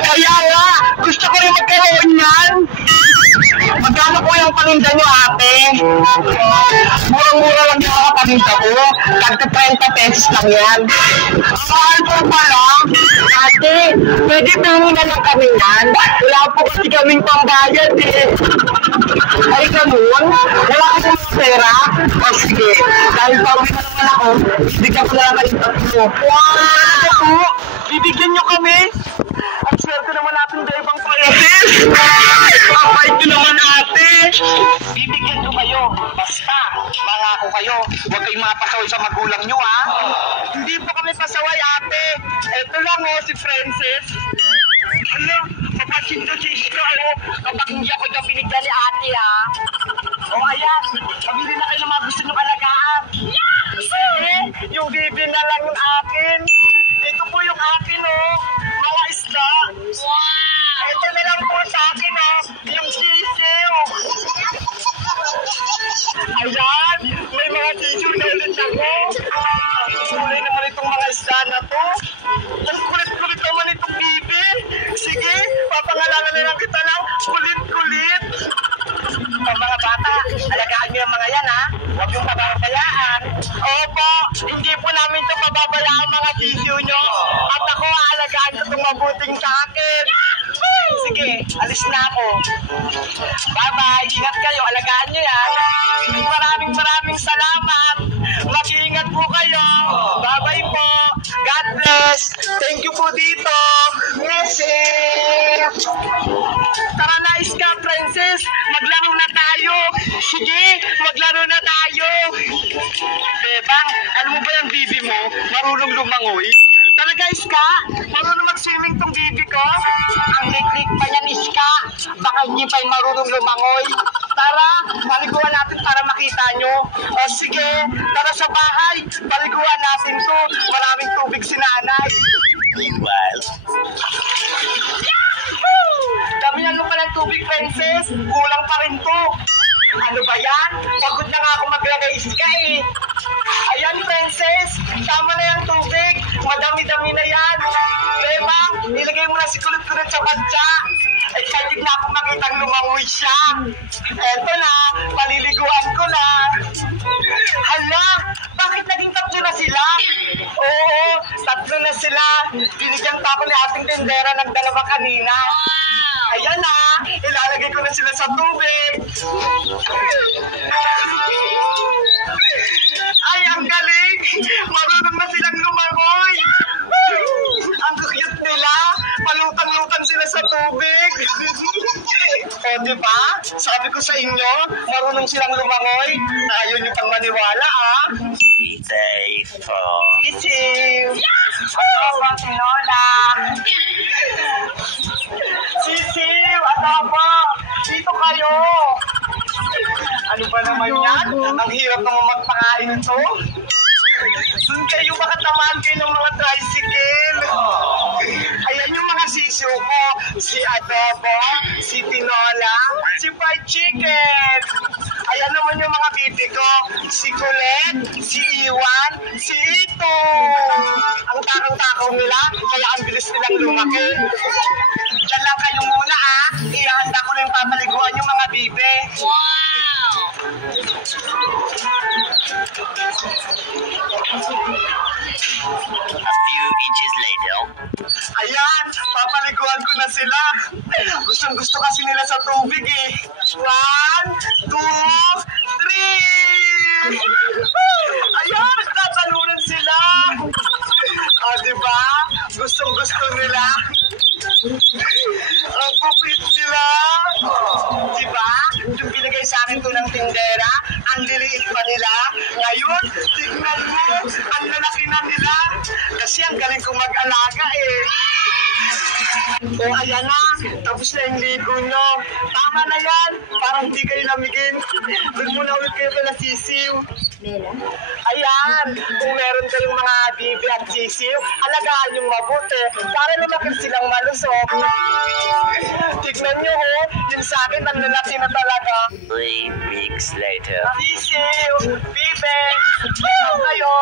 Kaya nga, gusto ko rin magkaroon yan. Magkano po yung paninda nyo, ate? Murang-mura lang yung mga paninda ko. Tagto 30 pesos lang yan. Ang mahal po pala. Ate, pwede tingin na lang kami yan. Wala po kasi kaming pambayad eh. Ay, ganun? Wala ka po pera? O sige, dahil pauwi na naman ako, bigyan ko na lang kayo tatlo. Wow! Po, bibigyan nyo kami? Ang swerte naman natin sa ibang payatis. Ang bait nyo naman, ate. Bibigyan ko kayo. Basta, mangako kayo. Huwag kayong mapasaway sa magulang nyo, ha? Hindi po kami pasaway, ate. Ito lang, oh, si Princess. Ano? Papansin to si Isko, oh. Kapag hindi ako yung binigyan ni ate, ha? O, ayan. Pabili na kayo ng mga gusto nyong alagaan. Sige, yung bibi na lang yung akin. Ito po yung akin, oh. Mga isda. Wow! Ito na lang po sa akin, oh. Yung sisiw. Ayan, may mga sisiw na ulit ako. Kulay naman itong mga isda na to. Ang kulit-kulit naman itong bibi. Sige, papangalanan na lang kita ng kulit-kulit. O mga bata, alagaan niyo yung mga yan, ha? Huwag yung pababayaan. Opo, hindi po namin ito pababayaan mga sisiw nyo. At ako, aalagaan ko itong mabuting sa akin. Sige, alis na ako. Bye-bye, ingat kayo, alagaan nyo yan. Maraming salamat. Mag-iingat po kayo. Bye-bye po. God bless. Thank you po dito. Message. Tara na, Iska, Princess. Maglaro na tayo. Sige, maglaro na tayo. Bebang, ano mo ba yung bibi mo? Marunong lumangoy? Talaga, Iska? Marunong mag-swimming tong bibi ko? Ang lik-lik pa yan, Iska. Baka hindi pa yung marunong lumangoy. Tara, paliguan natin para makita nyo. O sige, tara sa bahay. Paliguan natin to. Maraming tubig si nanay. Meanwhile, Damihan mo pa ng tubig, Princess. Kulang pa rin to. Ano ba yan? Pagod na nga ako maglagay, Iska eh. Ayan, Princess. Tama na yung tubig. Madami-dami na yan. Bebang, ilagay mo na si kulit-kulit sa badya. Excited na ako makitang lumangoy siya. Eto na, paliliguan ko na. Hala, bakit naging tatlo na sila? Oo, tatlo na sila. Binigyan pa ako ni ating tindera ng dalawa kanina. Ayan na, ilalagay ko na sila sa tubig. Ay, ang galing! Marunong na silang lumangoy! Ang cute nila! Palutang-lutang sila sa tubig! O, diba? Sabi ko sa inyo, marunong silang lumangoy. Ayaw niyo pang maniwala, ah! safe for... Sisiw! Ato po, tinola! Sisiw! Ato po! Dito kayo! Ano ba naman yan? Ang hirap naman magpakain ito. Doon kayo, baka tamaan kayo ng mga tricycle. Ayan yung mga sisiw ko. Si adobo, si tinola, si fried chicken. Ayan naman yung mga bibi ko. Si Colette, si Iwan, si Ito. Ang takang-takaw nila, kaya ang bilis nilang lumaki. Diyan lang kayo muna, ah. Ihanda ko na yung papaliguan yung mga bibi. A few inches later. Ayan, papaliguan ko na sila. Gustong-gusto kasi nila sa tubig eh. 1, 2, 3! Ayan, tatalunan sila. Diba? Gustong-gusto nila. Ang kupit nila. Diba? Yung binigay sa akin to ng tindera, ang liliit pa nila. Ngayon, tignan mo, ang lalaki na nila. Kasi ang galing kong mag-alaga eh. O ayan na, tapos na yung ligo nyo. Tama na yan, parang hindi kayo lamigin. Doon muna ulit kayo pala sisiw. Ayan, kung meron kayong mga bibi at sisiw, alagaan yung mabuti para naman silang malusok. Tignan nyo ho, yung sa akin ang lalaki na talaga. 3 weeks later. Sisiw, bibi, kayo.